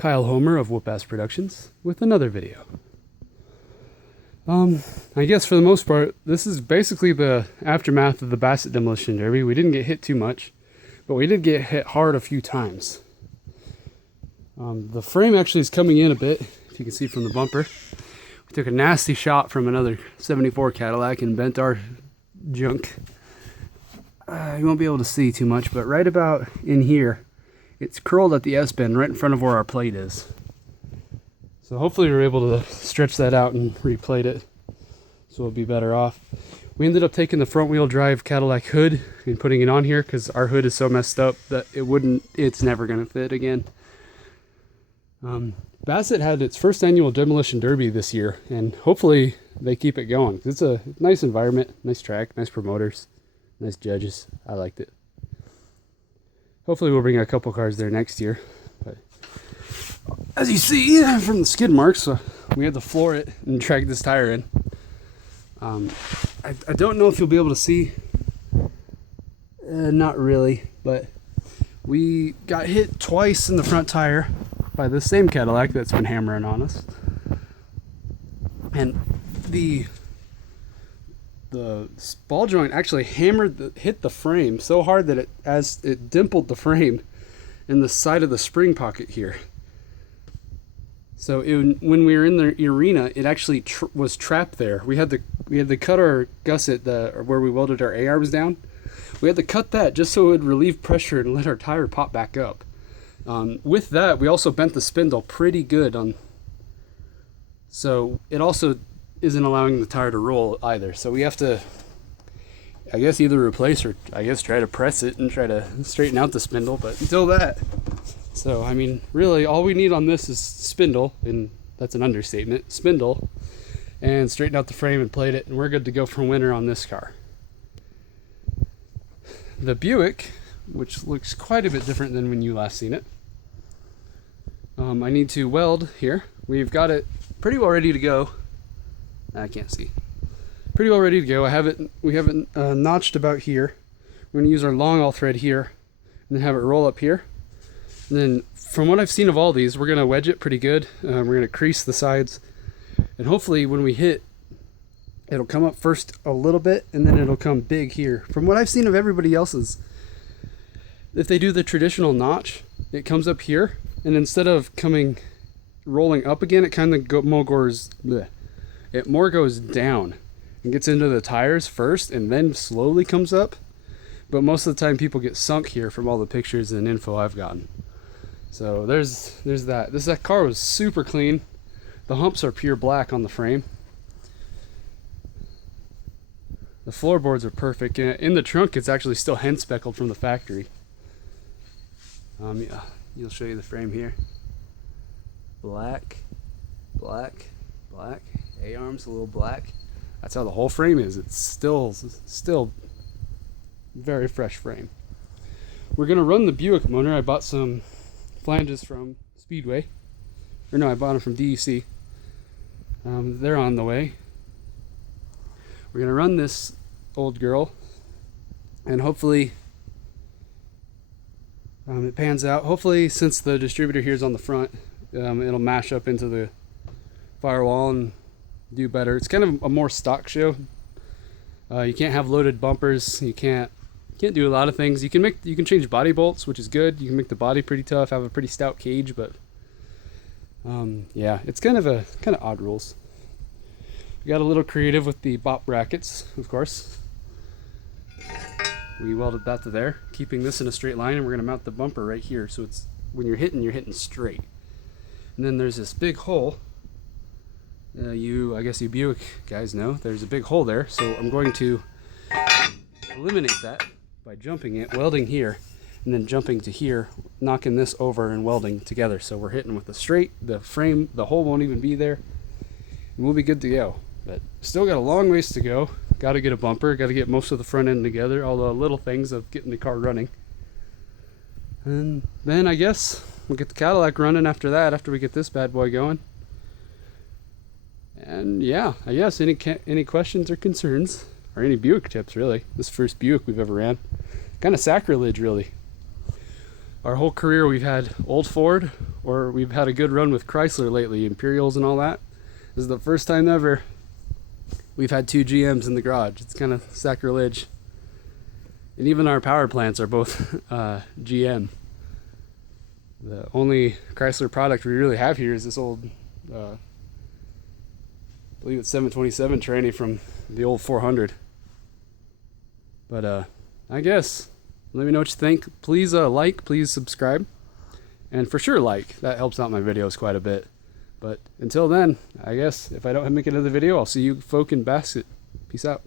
Kyle Homer of Whoop-Ass Productions with another video. I guess for the most part, this is basically the aftermath of the Bassett Demolition Derby. We didn't get hit too much, but we did get hit hard a few times. The frame actually is coming in a bit, if you can see from the bumper. We took a nasty shot from another 74 Cadillac and bent our junk. You won't be able to see too much, but right about in here, it's curled at the S-bend right in front of where our plate is. So hopefully we're able to stretch that out and replate it, so we'll be better off. We ended up taking the front wheel drive Cadillac hood and putting it on here because our hood is so messed up that it's never going to fit again. Bassett had its first annual Demolition Derby this year, and hopefully they keep it going. It's a nice environment, nice track, nice promoters, nice judges. I liked it. Hopefully we'll bring a couple cars there next year. But as you see from the skid marks, we had to floor it and drag this tire in. I don't know if you'll be able to see. Not really, but we got hit twice in the front tire by the same Cadillac that's been hammering on us. And the ball joint actually hit the frame so hard that it dimpled the frame in the side of the spring pocket here. So when we were in the arena, it actually was trapped there. We had to cut our gusset where we welded our A-arms down. We had to cut that just so it would relieve pressure and let our tire pop back up. With that, we also bent the spindle pretty good so it also isn't allowing the tire to roll either. So we have to, I guess, either replace or I guess try to press it and try to straighten out the spindle. But until that, so I mean, really all we need on this is spindle, and that's an understatement, spindle, and straighten out the frame and plate it, and we're good to go for winter on this car. The Buick, which looks quite a bit different than when you last seen it. I need to weld here. We've got it pretty well ready to go. I can't see. Pretty well ready to go. We have it notched about here. We're gonna use our long all thread here, and then have it roll up here. And then, from what I've seen of all these, we're gonna wedge it pretty good. We're gonna crease the sides, and hopefully, when we hit, it'll come up first a little bit, and then it'll come big here. From what I've seen of everybody else's, if they do the traditional notch, it comes up here, and instead of rolling up again, it kind of more goes down and gets into the tires first and then slowly comes up. But most of the time people get sunk here from all the pictures and info I've gotten. So there's that. That car was super clean. The humps are pure black on the frame. The floorboards are perfect. In the trunk, it's actually still hen speckled from the factory. Yeah, you'll show you the frame here. Black, black, black. A-arms a little black. That's how the whole frame is. It's still very fresh frame. We're gonna run the Buick motor. I bought some flanges from Speedway, or no, I bought them from DEC. They're on the way. We're gonna run this old girl, and hopefully it pans out. Hopefully, since the distributor here is on the front, it'll mash up into the firewall and do better. It's kind of a more stock show. You can't have loaded bumpers. You can't do a lot of things. You can change body bolts, which is good. You can make the body pretty tough, have a pretty stout cage, but yeah, it's kind of odd rules. We got a little creative with the bop brackets, of course. We welded that to there, keeping this in a straight line, and we're gonna mount the bumper right here, so it's when you're hitting straight. And then there's this big hole. I guess you Buick guys know there's a big hole there, so I'm going to eliminate that by jumping it, welding here, and then jumping to here, knocking this over and welding together. So we're hitting with the straight, the frame, the hole won't even be there, and we'll be good to go. But still got a long ways to go. Got to get a bumper, got to get most of the front end together, all the little things of getting the car running. And then I guess we'll get the Cadillac running after that, after we get this bad boy going. And yeah, I guess any questions or concerns, or any Buick tips really. This first Buick we've ever ran. Kind of sacrilege really. Our whole career we've had old Ford, or we've had a good run with Chrysler lately, Imperials and all that. This is the first time ever we've had 2 GMs in the garage. It's kind of sacrilege. And even our power plants are both GM. The only Chrysler product we really have here is this old, I believe it's 727 tranny from the old 400. But I guess, let me know what you think. Please like, please subscribe. And for sure like, that helps out my videos quite a bit. But until then, I guess if I don't make another video, I'll see you folk in Basket. Peace out.